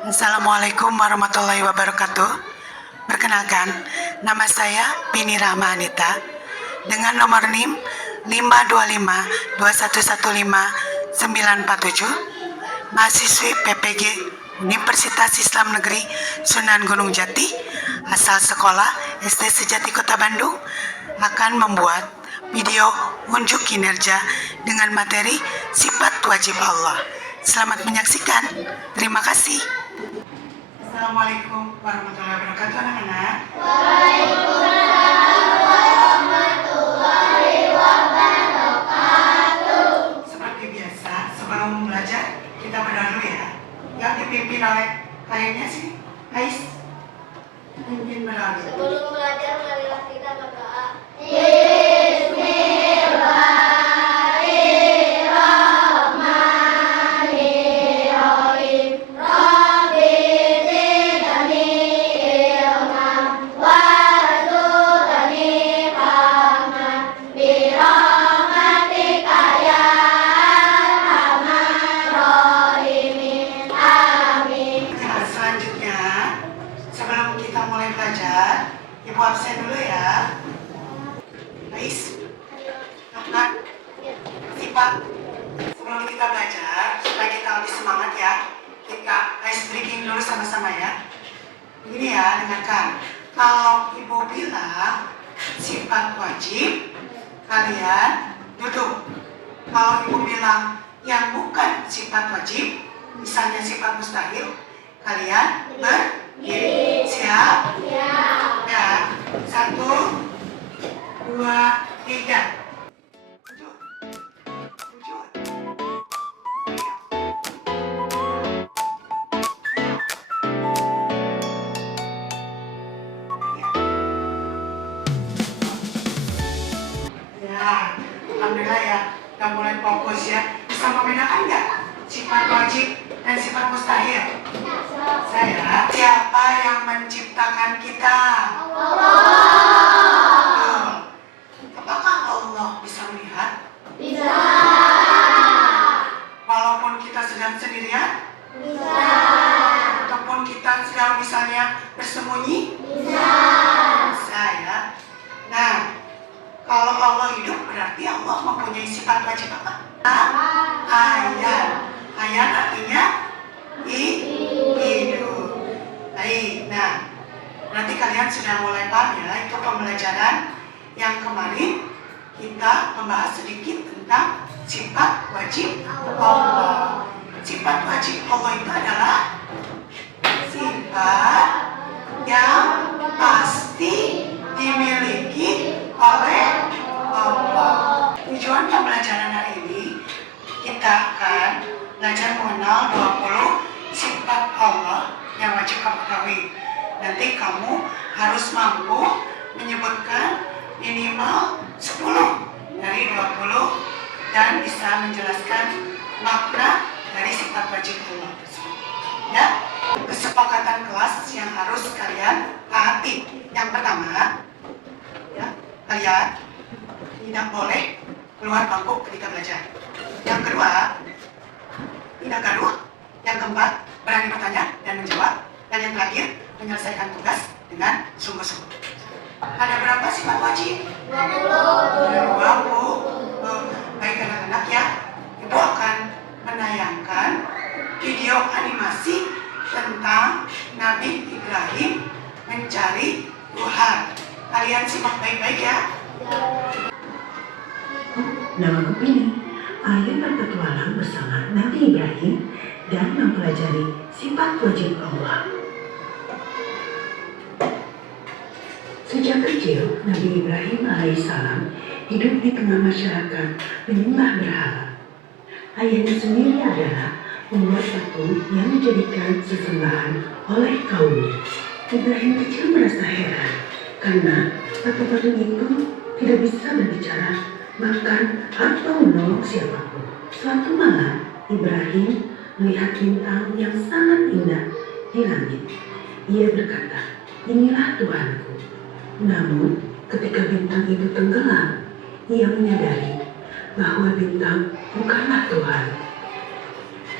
Assalamualaikum warahmatullahi wabarakatuh. Perkenalkan, nama saya Bini Rahma Anita dengan nomor NIM 5252115 947, mahasiswi PPG Universitas Islam Negeri Sunan Gunung Jati, asal sekolah SD Sejati Kota Bandung, akan membuat video unjuk kinerja dengan materi sifat wajib Allah. Selamat menyaksikan. Terima kasih. Assalamualaikum warahmatullahi wabarakatuh, anak-anak. Waalaikumsalam warahmatullahi wabarakatuh. Seperti biasa, sebelum belajar kita berdoa dulu ya. Yang dipimpin oleh kayaknya sih, Ais. Pimpin berdoa dulu. Sebelum belajar, marilah kita berdoa. Selanjutnya, sebelum kita mulai belajar, Ibu absen dulu ya. Ais, Ahmad, Sipa. Sebelum kita belajar, supaya kita lebih semangat ya, kita ice breaking dulu sama-sama ya. Begini ya, dengarkan. Kalau Ibu bilang sifat wajib, kalian duduk. Kalau Ibu bilang yang bukan sifat wajib, misalnya sifat mustahil, kalian berdiri. Siap? Ya. 1, 2, 3. Wujud. Wujud. Ya, alhamdulillah ya, udah mulai fokus ya. Bisa membedakan nggak sifat wajib dan sifat mustahil? Saya. Siapa yang menciptakan kita? Betul. Apakah Allah bisa melihat? Bisa. Walaupun kita sedang sendirian? Bisa. Ataupun kita sedang misalnya bersembunyi? Bisa. Bisa ya. Nah, kalau Allah hidup berarti Allah mempunyai sifat wajib apa? Ayan. Ayan artinya hidup. Baik. Nah, berarti kalian sudah mulai paham ya, itu pembelajaran yang kemarin kita membahas sedikit tentang sifat wajib Allah. Sifat wajib Allah itu adalah sifat yang pasti dimiliki oleh Allah. Tujuan pembelajaran hari ini kita akan belajar mengenal 20 sifat Allah yang wajib kamu ketahui. Nanti kamu harus mampu menyebutkan minimal 10 dari 20 dan bisa menjelaskan makna dari sifat wajib Allah tersebut. Ya, kesepakatan kelas yang harus kalian taati. Yang pertama, ya, kalian tidak boleh keluar bangku ketika belajar. Yang kedua, tidak gaduh. Yang keempat, berani bertanya dan menjawab. Dan yang terakhir, menyelesaikan tugas dengan sungguh-sungguh. Ada berapa sifat wajib? 20. Baik anak-anak ya, Ibu akan menayangkan video animasi tentang Nabi Ibrahim mencari Tuhan. Kalian simak baik-baik ya. Nama ini, ayat berpetualang bersama Nabi Ibrahim dan mempelajari sifat wajib Allah. Sejak kecil, Nabi Ibrahim alaihissalam hidup di tengah masyarakat penyembah berhala. Ayahnya sendiri adalah membuat patung yang dijadikan sesembahan oleh kaumnya. Ibrahim kecil merasa heran karena patung-patung itu tidak bisa berbicara, makan, atau menolong siapapun. Suatu malam, Ibrahim melihat bintang yang sangat indah di langit. Ia berkata, "Inilah Tuhanku." Namun, ketika bintang itu tenggelam, ia menyadari bahwa bintang bukanlah Tuhan.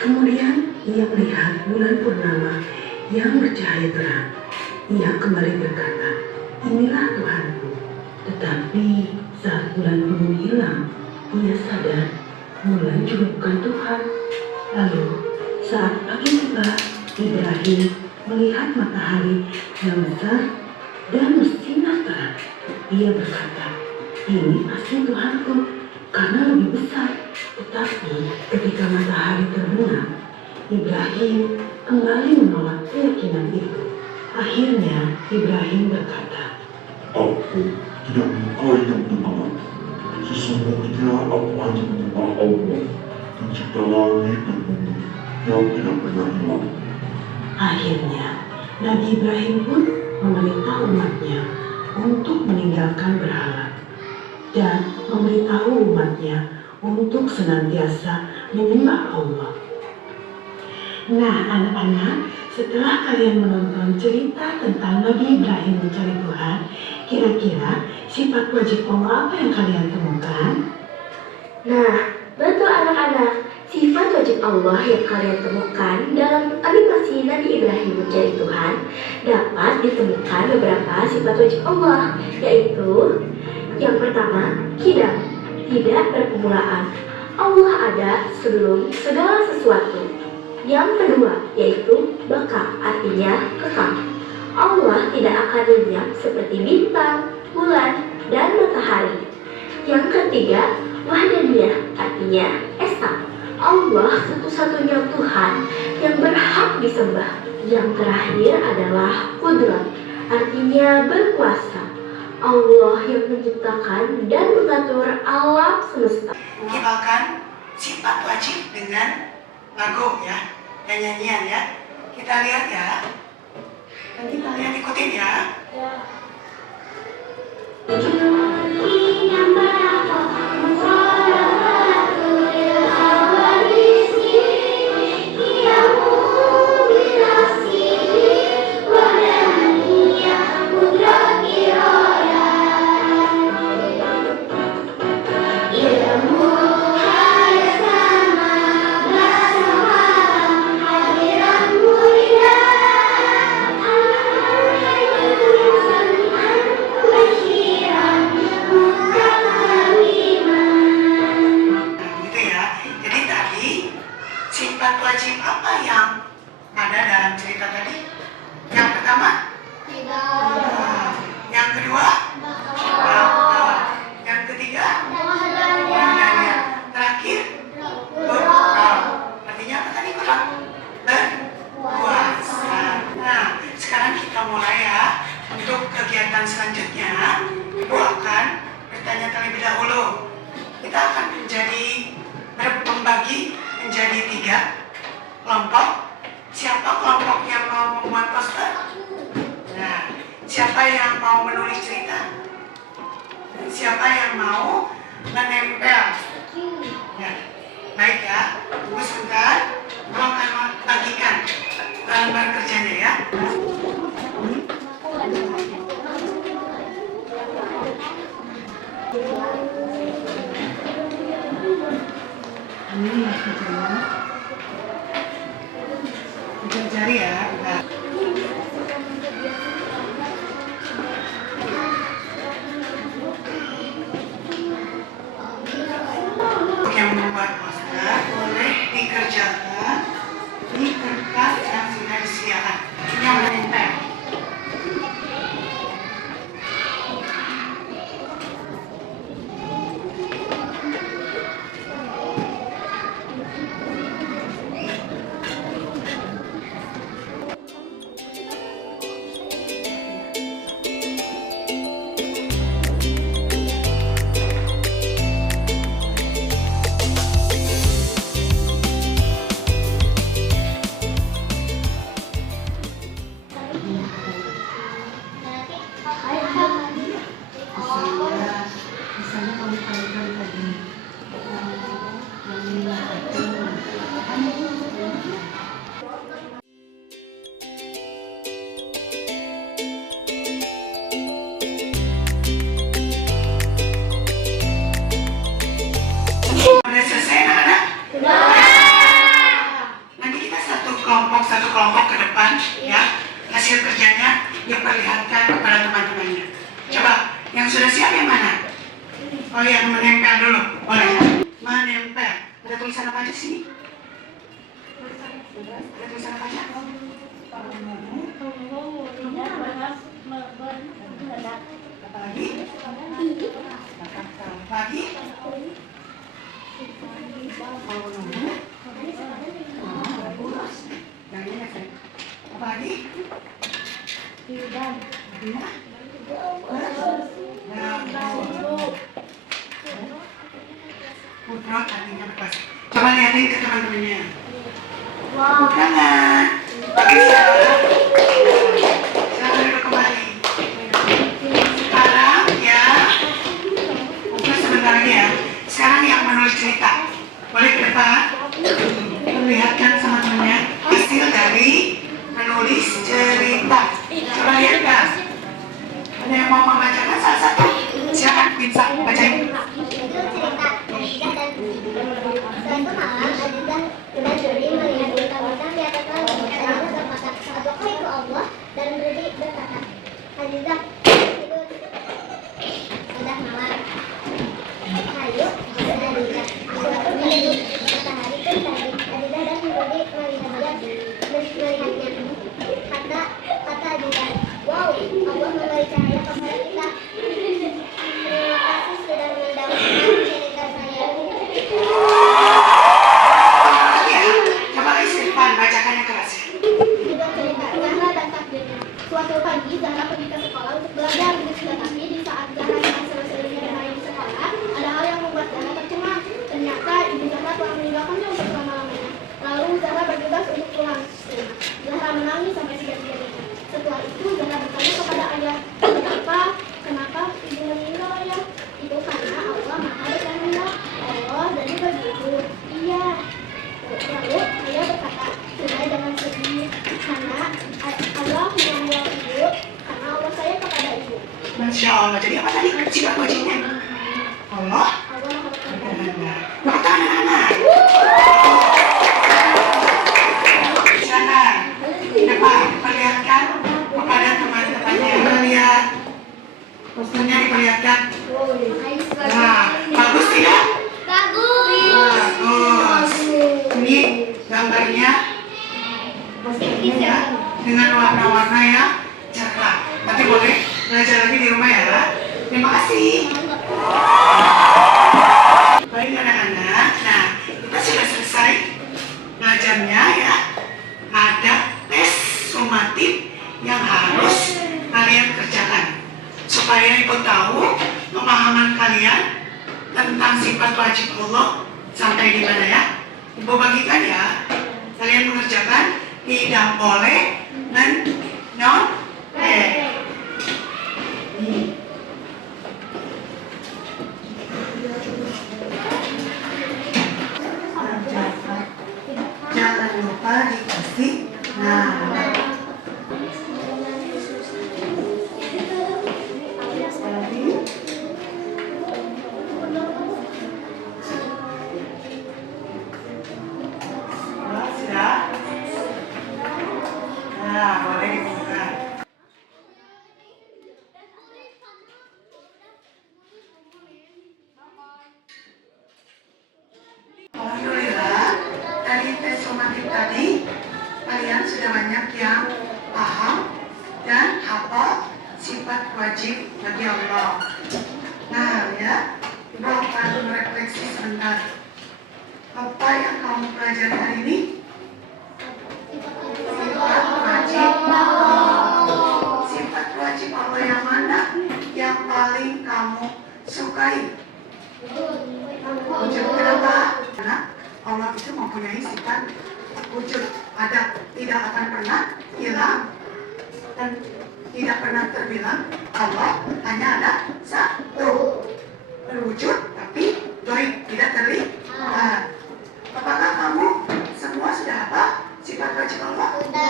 Kemudian ia melihat bulan purnama yang bercahaya terang. Ia kembali berkata, "Inilah Tuhanku." Tetapi saat bulan penuh hilang, ia sadar bulan juga bukan Tuhan. Lalu saat pagi tiba, Ibrahim melihat matahari yang besar dan bersinar terang. Ia berkata, "Ini pasti Tuhanku karena lebih besar." Tetapi ketika matahari terbenam, Ibrahim kembali menolak keyakinan itu. Akhirnya Ibrahim berkata, Aku tidak menyukai yang benar. Sesungguhnya aku hanya menyembah Allah, pencipta langit dan bumi, yang tidak pernah hilang. Akhirnya Nabi Ibrahim pun memerintah umatnya untuk meninggalkan berhala dan memberitahu umatnya untuk senantiasa menyembah Allah. Nah, anak-anak, setelah kalian menonton cerita tentang Nabi Ibrahim mencari Tuhan, kira-kira sifat wajib Allah apa yang kalian temukan? Nah, betul anak-anak, sifat wajib Allah yang kalian temukan dalam animasi Nabi Ibrahim mencari Tuhan dapat ditemukan beberapa sifat wajib Allah, yaitu yang pertama, qidam, tidak berpermulaan. Allah ada sebelum segala sesuatu. Yang kedua, yaitu baka, artinya kekal. Allah tidak akan lenyap seperti bintang, bulan, dan matahari. Yang ketiga, wahdaniyah, artinya esa. Allah satu-satunya Tuhan yang berhak disembah. Yang terakhir adalah qudrat, artinya berkuasa. Allah yang menciptakan dan mengatur alam semesta. Mengibalkan sifat wajib dengan lagu ya, dan nyanyian ya. Kita lihat ya. Nanti kalian ikutin ya. Gitu ya. Jadi tadi sifat wajib apa yang ada dalam cerita tadi? Yang pertama, yang kedua, yang ketiga, wahdaniyah. Terakhir, berkah. Artinya apa tadi kurang? Berkuasa. Nah, sekarang kita mulai ya. Untuk kegiatan selanjutnya, Ibu akan bertanya terlebih dahulu. Kita akan membagi menjadi 3 kelompok. Siapa kelompok yang mau membuat poster? Nah, siapa yang mau menulis cerita? Siapa yang mau menempel? Ya, baik ya. Tunggu sebentar. Ibu akan bagikan lembar kerjanya ya. Ini ya kerjanya. Kita cari ya. Nah. Untuk yang membuat poster boleh dikerjakan di kertas yang sudah disediakan. Yang menempel. Ada tulisan apa aja? Apa lagi? Lagi? Yang ini apa? Apa lagi? Putro artinya lepas. Coba lihatin ke teman-temannya. Bukan nggak? Bisa. Silakan duduk kembali. Sekarang ya, Putro sebentar lagi ya. Sekarang yang menulis cerita. Boleh ke depan? Perlihatkan sama temannya hasil dari menulis cerita. Coba lihat kan? Ada yang mau membacakan salah satu? Silakan bisa bacain. Itu cerita Azizah dan Siti. Suatu malam Azizah berdiri melihat bintang-bintang di atas langit. Azizah berkata, apakah itu Allah? Dan berkata, Azizah, itu sudah malam. Ayo, kata Azizah. Suatu minggu matahari pun terbit. Azizah dan Brudi melihatnya. Kata Azizah, wow, Allah memberi cahaya kepada kita. Terima kasih sudah mendengarkan cerita saya. Ya, coba isi depan bacakan yang keras. Juga cerita Zahra dan takdirnya. Suatu pagi Zahra pergi ke sekolah untuk belajar. Tetapi di saat Zahra sedang selesai bermain di sekolah, ada hal yang membuat Zahra tercengang. Ternyata ibu Zahra telah meninggalkannya untuk selama-lamanya. Lalu Zahra bergegas untuk pulang. Zahra menangis sampai segar-segarnya. Setelah itu Zahra bertanya kepada ayah, kenapa ibu meninggal ayah? Itu karena Allah Maha Berkehendak. Oh, jadi begitu. Iya. Lalu ayah berkata, sudah jangan sedih, karena Allah mengambil ibu, karena Allah sayang kepada ibu. Masya Allah. Jadi apa tadi sifat wajibnya? Allah. Allah Maha Berkehendak. Tepuk tangan anak-anak. Silakan. Depan perlihatkan kepada teman-temannya. Lihat. Posternya diperlihatkan. Nah, bagus tidak? Bagus. Ini gambarnya posternya ya, dengan warna-warna yang cerah. Nanti boleh belajar lagi di rumah ya. Terima kasih. Baik anak-anak, nah kita sudah selesai belajarnya ya. Ada tes sumatif yang harus kalian kerjakan supaya ibu tahu pemahaman kalian tentang sifat wajib Allah sampai di mana ya. Ibu bagikan ya. Kalian mengerjakan tidak boleh menoleh. Jangan lupa dikasih nama. Sudah? Nah, boleh dibuka. Alhamdulillah, dari tes sumatif tadi kalian sudah banyak yang paham dan hafal sifat wajib bagi Allah. Nah ya, Ibu akan merefleksi sebentar. Apa yang kamu pelajari hari ini? Sifat wajib Allah. Sifat wajib Allah yang mana yang paling kamu sukai? Wujud. Kenapa? Karena Allah itu mempunyai sifat wujud, ada, tidak akan pernah hilang dan tidak pernah terbilang. Allah hanya ada satu, berwujud tapi gaib, tidak terlihat. Apakah kamu semua sudah hafal sifat wajib Allah? Ada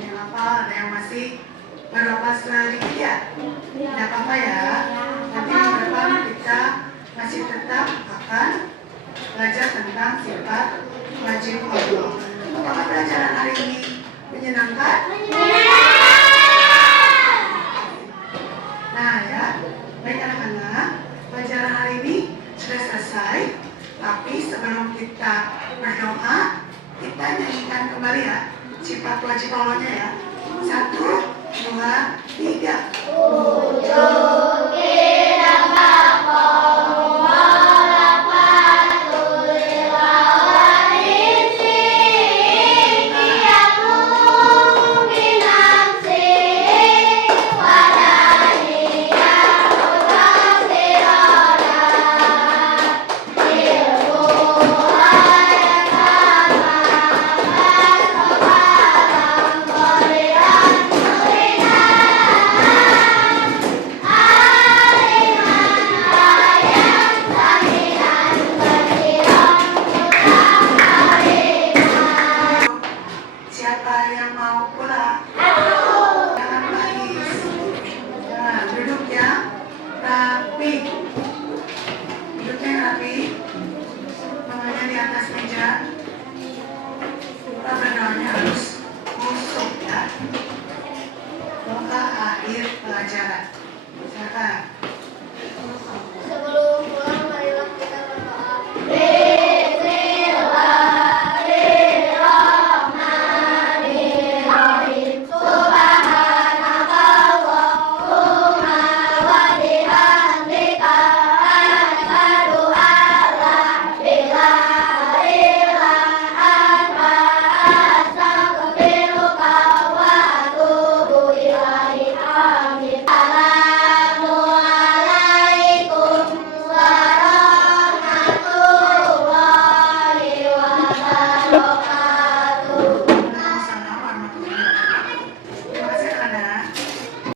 yang hafal, ada yang masih berapa sedikit ya? Tidak apa-apa ya. Nanti minggu depan kita masih tetap akan belajar tentang sifat wajib Allah. Apakah pelajaran hari ini menyenangkan? Nah ya, baik anak-anak, pelajaran hari ini sudah selesai. Tapi sebelum kita berdoa, Kita nyanyikan kembali ya sifat wajib Allahnya ya. 1, 2, 3. Wujud kita